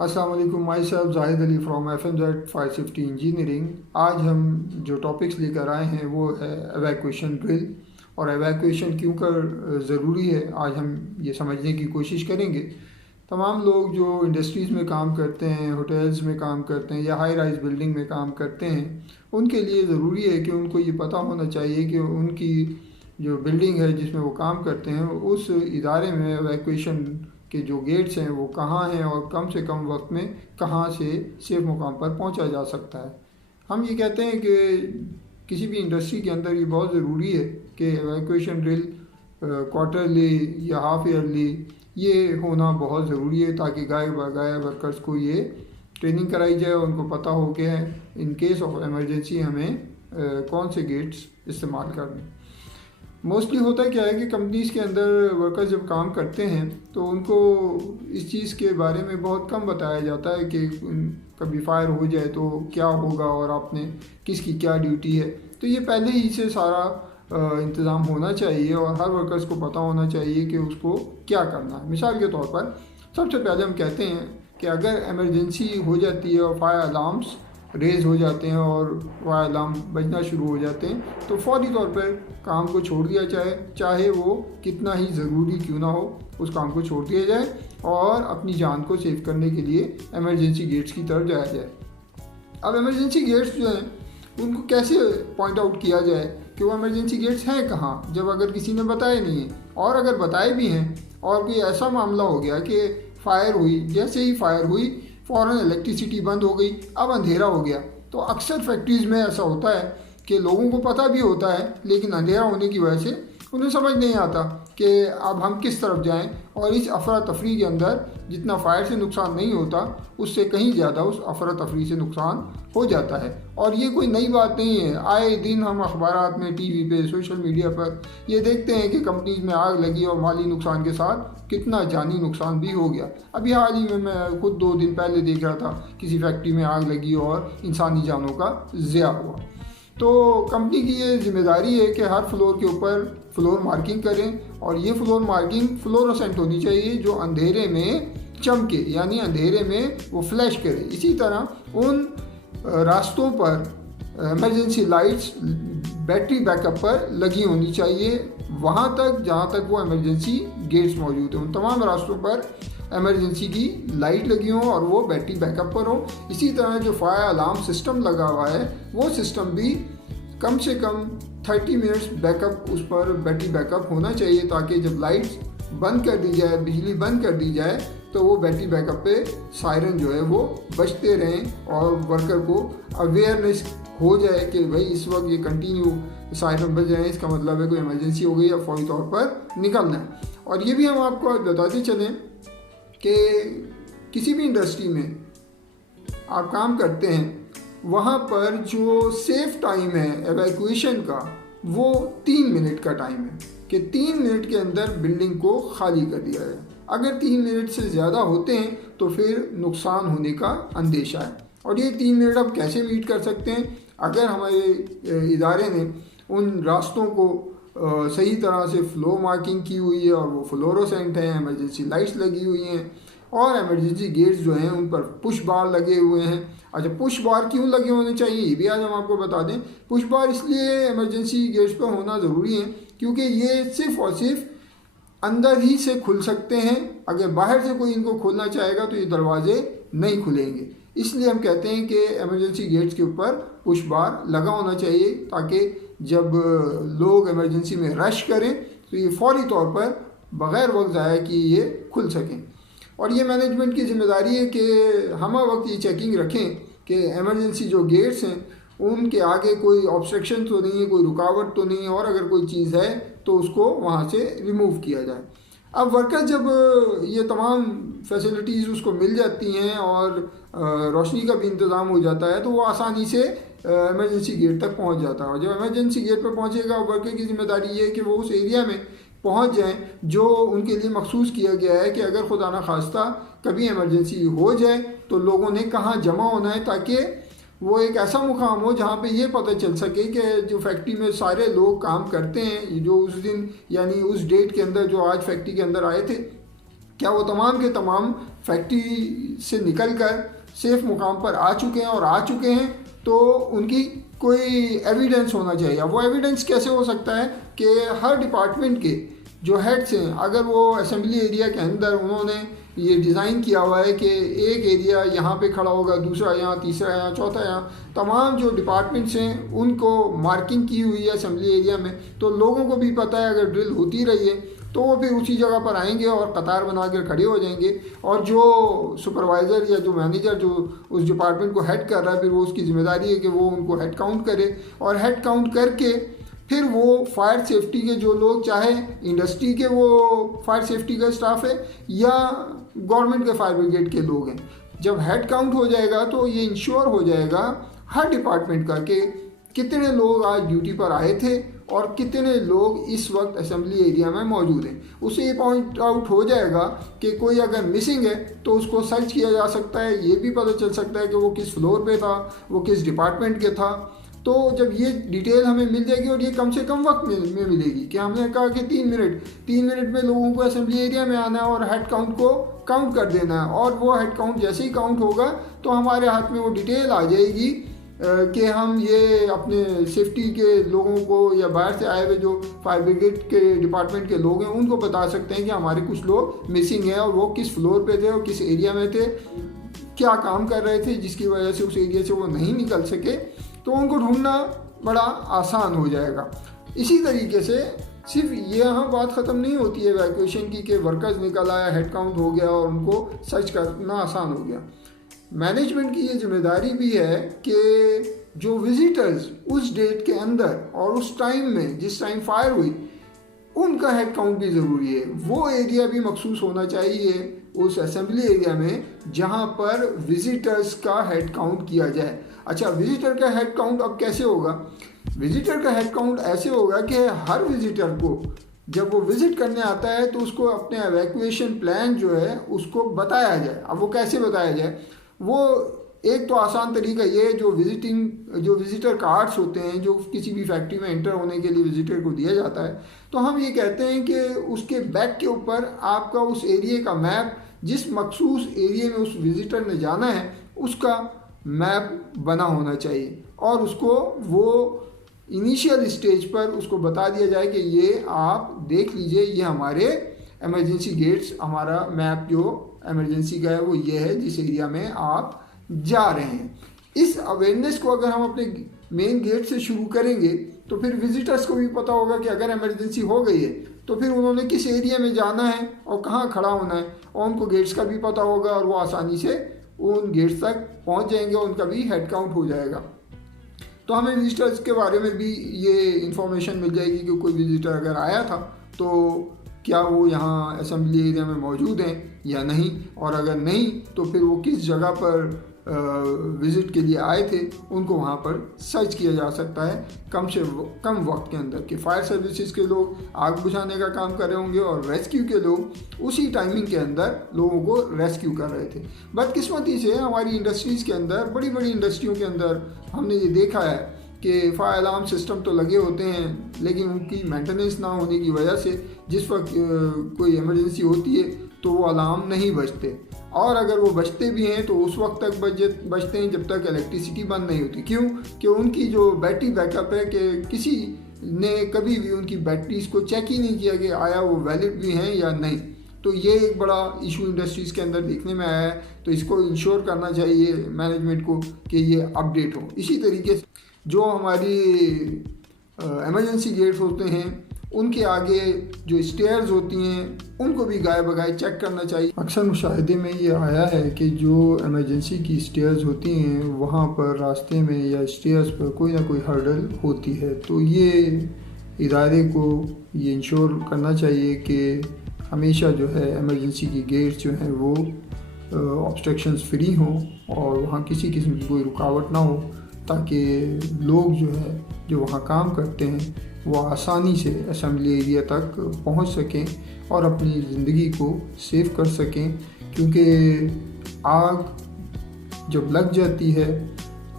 अस्सलाम वालेकुम, my self Zahid Ali from FMZ 550 engineering. आज हम जो टॉपिक्स लेकर आए हैं वो है एवैक्यूएशन ड्रिल। और एवैक्यूएशन क्यों कर ज़रूरी है आज हम ये समझने की कोशिश करेंगे। तमाम लोग जो इंडस्ट्रीज़ में काम करते हैं, होटल्स में काम करते हैं या हाई राइज बिल्डिंग में काम करते हैं, उनके लिए ज़रूरी है कि उनको ये पता होना चाहिए कि उनकी जो बिल्डिंग है जिसमें वो काम करते हैं उस इदारे में एवैक्यूएशन के जो गेट्स हैं वो कहाँ हैं और कम से कम वक्त में कहाँ से सेफ मुकाम पर पहुँचा जा सकता है। हम ये कहते हैं कि किसी भी इंडस्ट्री के अंदर ये बहुत ज़रूरी है कि एवैक्यूएशन ड्रिल क्वार्टरली या हाफ ईयरली ये होना बहुत ज़रूरी है, ताकि गाय बगाए वर्कर्स को ये ट्रेनिंग कराई जाए और उनको पता हो कि इन केस ऑफ एमरजेंसी हमें कौन से गेट्स इस्तेमाल करने। मोस्टली होता क्या है कि कंपनीज़ के अंदर वर्कर्स जब काम करते हैं तो उनको इस चीज़ के बारे में बहुत कम बताया जाता है कि कभी फायर हो जाए तो क्या होगा और आपने किसकी क्या ड्यूटी है। तो ये पहले ही से सारा इंतज़ाम होना चाहिए और हर वर्कर्स को पता होना चाहिए कि उसको क्या करना है। मिसाल के तौर पर सबसे पहले हम कहते हैं कि अगर एमरजेंसी हो जाती है और फायर अलार्म्स रेज हो जाते हैं और फायर अलार्म बजना शुरू हो जाते हैं तो फौरी तौर पर काम को छोड़ दिया जाए, चाहे वो कितना ही ज़रूरी क्यों ना हो, उस काम को छोड़ दिया जाए और अपनी जान को सेव करने के लिए एमरजेंसी गेट्स की तरफ जाया जाए। अब एमरजेंसी गेट्स जो हैं उनको कैसे पॉइंट आउट किया जाए कि वो एमरजेंसी गेट्स हैं कहाँ, जब अगर किसी ने बताए नहीं है, और अगर बताए भी हैं और कोई ऐसा मामला हो गया कि फायर हुई, जैसे ही फायर हुई फ़ौरन इलेक्ट्रिसिटी बंद हो गई, अब अंधेरा हो गया। तो अक्सर फैक्ट्रीज़ में ऐसा होता है कि लोगों को पता भी होता है लेकिन अंधेरा होने की वजह से उन्हें समझ नहीं आता कि अब हम किस तरफ जाएं, और इस अफरा तफरी के अंदर जितना फायर से नुकसान नहीं होता उससे कहीं ज़्यादा उस अफरा तफरी से नुकसान हो जाता है। और ये कोई नई बात नहीं है, आए दिन हम अखबारात में, टीवी पे, सोशल मीडिया पर ये देखते हैं कि कंपनीज में आग लगी और माली नुकसान के साथ कितना जानी नुकसान भी हो गया। अभी हाल ही में मैं खुद 2 दिन पहले देख रहा था किसी फैक्ट्री में आग लगी और इंसानी जानों का ज़िया हुआ। तो कंपनी की ये जिम्मेदारी है कि हर फ्लोर के ऊपर फ्लोर मार्किंग करें और ये फ्लोर मार्किंग फ्लोरोसेंट होनी चाहिए जो अंधेरे में चमके, यानी अंधेरे में वो फ्लैश करे। इसी तरह उन रास्तों पर इमरजेंसी लाइट्स बैटरी बैकअप पर लगी होनी चाहिए, वहाँ तक जहाँ तक वो इमरजेंसी गेट्स मौजूद हैं। उन तमाम रास्तों पर इमरजेंसी की लाइट लगी हो और वो बैटरी बैकअप पर हो। इसी तरह जो फायर अलार्म सिस्टम लगा हुआ है वो सिस्टम भी कम से कम 30 मिनट्स बैकअप उस पर बैटरी बैकअप होना चाहिए, ताकि जब लाइट्स बंद कर दी जाए, बिजली बंद कर दी जाए, तो वो बैटरी बैकअप पे सायरन जो है वो बजते रहें और वर्कर को अवेयरनेस हो जाए कि भाई इस वक्त ये कंटिन्यू सायरन बज रहे हैं, इसका मतलब है कोई इमरजेंसी हो गई या फौरी तौर पर निकलना है। और ये भी हम आपको बताते चलें कि किसी भी इंडस्ट्री में आप काम करते हैं वहाँ पर जो सेफ टाइम है एवैक्यूएशन का वो 3 मिनट का टाइम है कि 3 मिनट के अंदर बिल्डिंग को खाली कर दिया जाए। अगर 3 मिनट से ज़्यादा होते हैं तो फिर नुकसान होने का अंदेशा है। और ये 3 मिनट आप कैसे मीट कर सकते हैं? अगर हमारे इदारे ने उन रास्तों को सही तरह से फ्लो मार्किंग की हुई है और वो फ्लोरोसेंट हैं, इमरजेंसी लाइट्स लगी हुई हैं और इमरजेंसी गेट्स जो हैं उन पर पुश बार लगे हुए हैं। अच्छा, पुश बार क्यों लगे होने चाहिए ये भी आज हम आपको बता दें। पुश बार इसलिए इमरजेंसी गेट्स पर होना ज़रूरी है क्योंकि ये सिर्फ और सिर्फ अंदर ही से खुल सकते हैं, अगर बाहर से कोई इनको खोलना चाहेगा तो ये दरवाजे नहीं खुलेंगे। इसलिए हम कहते हैं कि इमरजेंसी गेट्स के ऊपर पुश बार लगा होना चाहिए ताकि जब लोग इमरजेंसी में रश करें तो ये फौरी तौर पर बग़ैर वक्त ज़ाया कि ये खुल सकें। और ये मैनेजमेंट की जिम्मेदारी है कि हम वक्त ये चेकिंग रखें कि इमरजेंसी जो गेट्स हैं उनके आगे कोई ऑब्स्ट्रक्शन तो नहीं है, कोई रुकावट तो नहीं है, और अगर कोई चीज़ है तो उसको वहाँ से रिमूव किया जाए। अब वर्कर जब ये तमाम फैसिलिटीज़ उसको मिल जाती हैं और रोशनी का भी इंतज़ाम हो जाता है तो वो आसानी से इमरजेंसी गेट तक पहुँच जाता है। और जब इमरजेंसी गेट पर पहुँचेगा वर्कर की जिम्मेदारी ये है कि वो उस एरिया में पहुँच जाएं जो उनके लिए मखसूस किया गया है कि अगर खुदा न खास्ता कभी इमरजेंसी हो जाए तो लोगों ने कहाँ जमा होना है, ताकि वो एक ऐसा मुकाम हो जहाँ पे ये पता चल सके कि जो फैक्ट्री में सारे लोग काम करते हैं जो उस दिन यानी उस डेट के अंदर जो आज फैक्ट्री के अंदर आए थे क्या वो तमाम के तमाम फैक्ट्री से निकल कर सेफ मुकाम पर आ चुके हैं, और आ चुके हैं तो उनकी कोई एविडेंस होना चाहिए। वो एविडेंस कैसे हो सकता है कि हर डिपार्टमेंट के जो हेड्स हैं, अगर वो असेंबली एरिया के अंदर उन्होंने ये डिज़ाइन किया हुआ है कि एक एरिया यहाँ पे खड़ा होगा, दूसरा यहाँ, तीसरा यहाँ, चौथा यहाँ, तमाम जो डिपार्टमेंट्स हैं उनको मार्किंग की हुई है असेंबली एरिया में, तो लोगों को भी पता है अगर ड्रिल होती रही है तो वो फिर उसी जगह पर आएंगे और कतार बना कर खड़े हो जाएंगे, और जो सुपरवाइज़र या जो मैनेजर जो उस डिपार्टमेंट को हेड कर रहा है, फिर वो उसकी ज़िम्मेदारी है कि वो उनको हेड काउंट करे, और हेड काउंट करके फिर वो फायर सेफ्टी के जो लोग, चाहे इंडस्ट्री के वो फायर सेफ्टी का स्टाफ है या गवर्नमेंट के फायर ब्रिगेड के लोग हैं, जब हेड काउंट हो जाएगा तो ये इंश्योर हो जाएगा हर डिपार्टमेंट का कि कितने लोग आज ड्यूटी पर आए थे और कितने लोग इस वक्त असेंबली एरिया में मौजूद हैं। उसे ये पॉइंट आउट हो जाएगा कि कोई अगर मिसिंग है तो उसको सर्च किया जा सकता है, ये भी पता चल सकता है कि वो किस फ्लोर पे था, वो किस डिपार्टमेंट के था। तो जब ये डिटेल हमें मिल जाएगी, और ये कम से कम वक्त में मिलेगी, कि हमने कहा कि 3 मिनट में लोगों को असेंबली एरिया में आना है और हेड काउंट को काउंट कर देना है, और वो हेड काउंट जैसे ही काउंट होगा तो हमारे हाथ में वो डिटेल आ जाएगी कि हम ये अपने सेफ्टी के लोगों को या बाहर से आए हुए जो फायर ब्रिगेड के डिपार्टमेंट के लोग हैं उनको बता सकते हैं कि हमारे कुछ लोग मिसिंग हैं और वो किस फ्लोर पे थे और किस एरिया में थे, क्या काम कर रहे थे जिसकी वजह से उस एरिया से वो नहीं निकल सके, तो उनको ढूंढना बड़ा आसान हो जाएगा। इसी तरीके से सिर्फ ये यहाँ बात ख़त्म नहीं होती है इवैक्यूएशन की कि वर्कर्स निकल आया, हेड काउंट हो गया और उनको सर्च करना आसान हो गया। मैनेजमेंट की ये जिम्मेदारी भी है कि जो विजिटर्स उस डेट के अंदर और उस टाइम में जिस टाइम फायर हुई उनका हेड काउंट भी ज़रूरी है। वो एरिया भी मखसूस होना चाहिए उस असेंबली एरिया में जहाँ पर विजिटर्स का हेड काउंट किया जाए। अच्छा, विजिटर का हेड काउंट अब कैसे होगा? विजिटर का हेड काउंट ऐसे होगा कि हर विजिटर को जब वो विज़िट करने आता है तो उसको अपने एवैक्यूएशन प्लान जो है उसको बताया जाए। अब वो कैसे बताया जाए? वो एक तो आसान तरीका ये है, जो विजिटर कार्ड्स होते हैं जो किसी भी फैक्ट्री में एंटर होने के लिए विजिटर को दिया जाता है, तो हम ये कहते हैं कि उसके बैक के ऊपर आपका उस एरिया का मैप, जिस मखसूस एरिया में उस विजिटर ने जाना है उसका मैप बना होना चाहिए, और उसको वो इनिशियल स्टेज पर उसको बता दिया जाए कि ये आप देख लीजिए, ये हमारे इमरजेंसी गेट्स, हमारा मैप जो इमरजेंसी का है वो ये है जिस एरिया में आप जा रहे हैं। इस अवेयरनेस को अगर हम अपने मेन गेट से शुरू करेंगे तो फिर विजिटर्स को भी पता होगा कि अगर इमरजेंसी हो गई है तो फिर उन्होंने किस एरिया में जाना है और कहाँ खड़ा होना है, और उनको गेट्स का भी पता होगा और वो आसानी से उन गेट्स तक पहुँच जाएंगे, उनका भी हेड काउंट हो जाएगा। तो हमें विजिटर्स के बारे में भी ये इंफॉर्मेशन मिल जाएगी कि कोई विजिटर अगर आया था तो क्या वो यहाँ असेंबली एरिया में मौजूद हैं या नहीं, और अगर नहीं तो फिर वो किस जगह पर विज़िट के लिए आए थे, उनको वहाँ पर सर्च किया जा सकता है कम से कम वक्त के अंदर। कि फायर सर्विसेज के लोग आग बुझाने का काम कर रहे होंगे और रेस्क्यू के लोग उसी टाइमिंग के अंदर लोगों को रेस्क्यू कर रहे थे। बदकिस्मती से हमारी इंडस्ट्रीज़ के अंदर, बड़ी बड़ी इंडस्ट्रियों के अंदर हमने ये देखा है कि फायर अलार्म सिस्टम तो लगे होते हैं लेकिन उनकी मेंटेनेंस ना होने की वजह से जिस वक्त कोई इमरजेंसी होती है तो वो अलार्म नहीं बजते, और अगर वो बजते भी हैं तो उस वक्त तक बजते हैं जब तक इलेक्ट्रिसिटी बंद नहीं होती। क्यों? कि उनकी जो बैटरी बैकअप है, कि किसी ने कभी भी उनकी बैटरीज को चेक ही नहीं किया कि आया वो वैलिड भी हैं या नहीं। तो ये एक बड़ा इशू इंडस्ट्रीज़ के अंदर देखने में आया है, तो इसको इंश्योर करना चाहिए मैनेजमेंट को कि ये अपडेट हो। इसी तरीके से जो हमारी इमरजेंसी गेट्स होते हैं उनके आगे जो स्टेयर्स होती हैं उनको भी गाय बगाए चेक करना चाहिए। अक्सर मुशाहिदे में ये आया है कि जो इमरजेंसी की स्टेयर्स होती हैं वहाँ पर रास्ते में या स्टेयर्स पर कोई ना कोई हर्डल होती है, तो ये इदारे को ये इंश्योर करना चाहिए कि हमेशा जो है इमरजेंसी की गेट्स जो हैं वो ऑब्स्ट्रक्शंस फ्री हों और वहाँ किसी किस्म की कोई रुकावट ना हो, ताकि लोग जो है जो वहाँ काम करते हैं वो आसानी से असेंबली एरिया तक पहुँच सकें और अपनी ज़िंदगी को सेव कर सकें। क्योंकि आग जब लग जाती है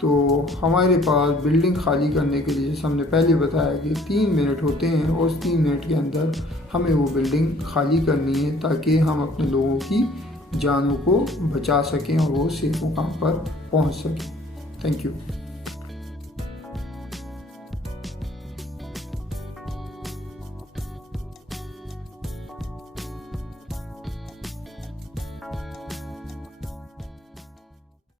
तो हमारे पास बिल्डिंग खाली करने के लिए, जैसे हमने पहले बताया कि 3 मिनट होते हैं, और उस 3 मिनट के अंदर हमें वो बिल्डिंग खाली करनी है ताकि हम अपने लोगों की जानों को बचा सकें और वो सेफ मुकाम पर पहुंच सकें। Thank you.